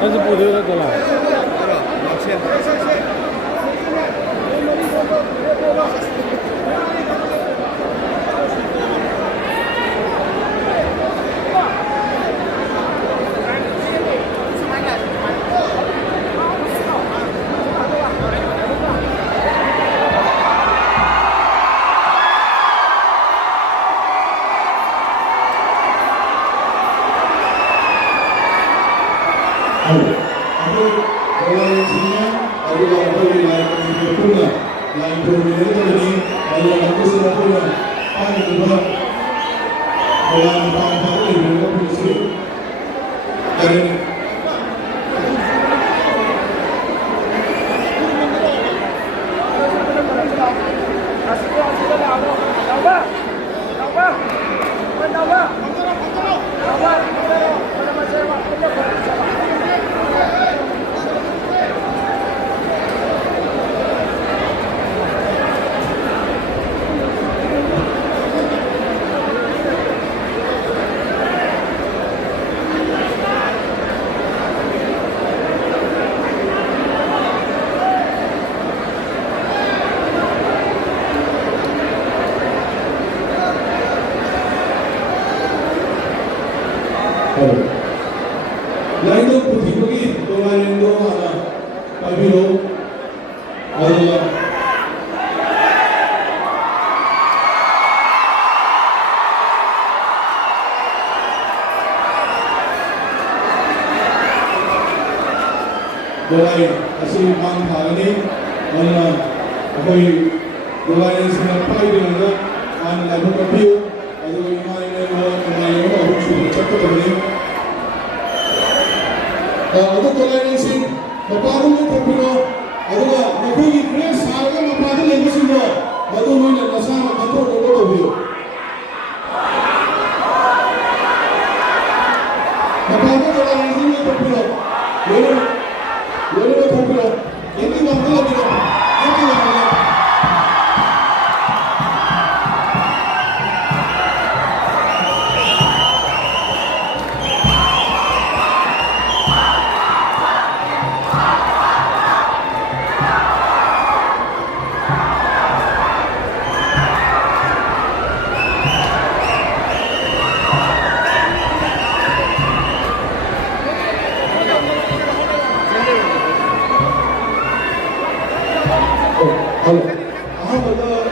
但是不对那个了。라인업 부티복이 동아일랜드 하나 발비로 Dolai kasi mang hangani ako'y dolai sa pay dinanga ang laban ng view at ako'y kumain ng akong sumunod ko kami ako dolai ng sin mapagong ng kapino ako nga ako'y press halaga mapagong ng kasi mo matuloy na nasama kanto ng ito view mapagong dolai ng sin ng kapino 여러분 공부로 여기가 흘러들어 여기가 흘러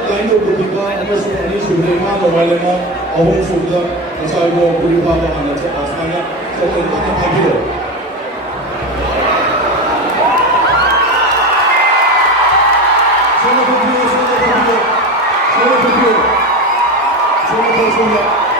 라인업 보니까 아무튼 아니 수비만 모바일에만 어홍 수비다 그래서 우리 바보 하나 아스나가 조금 더 하기로 소나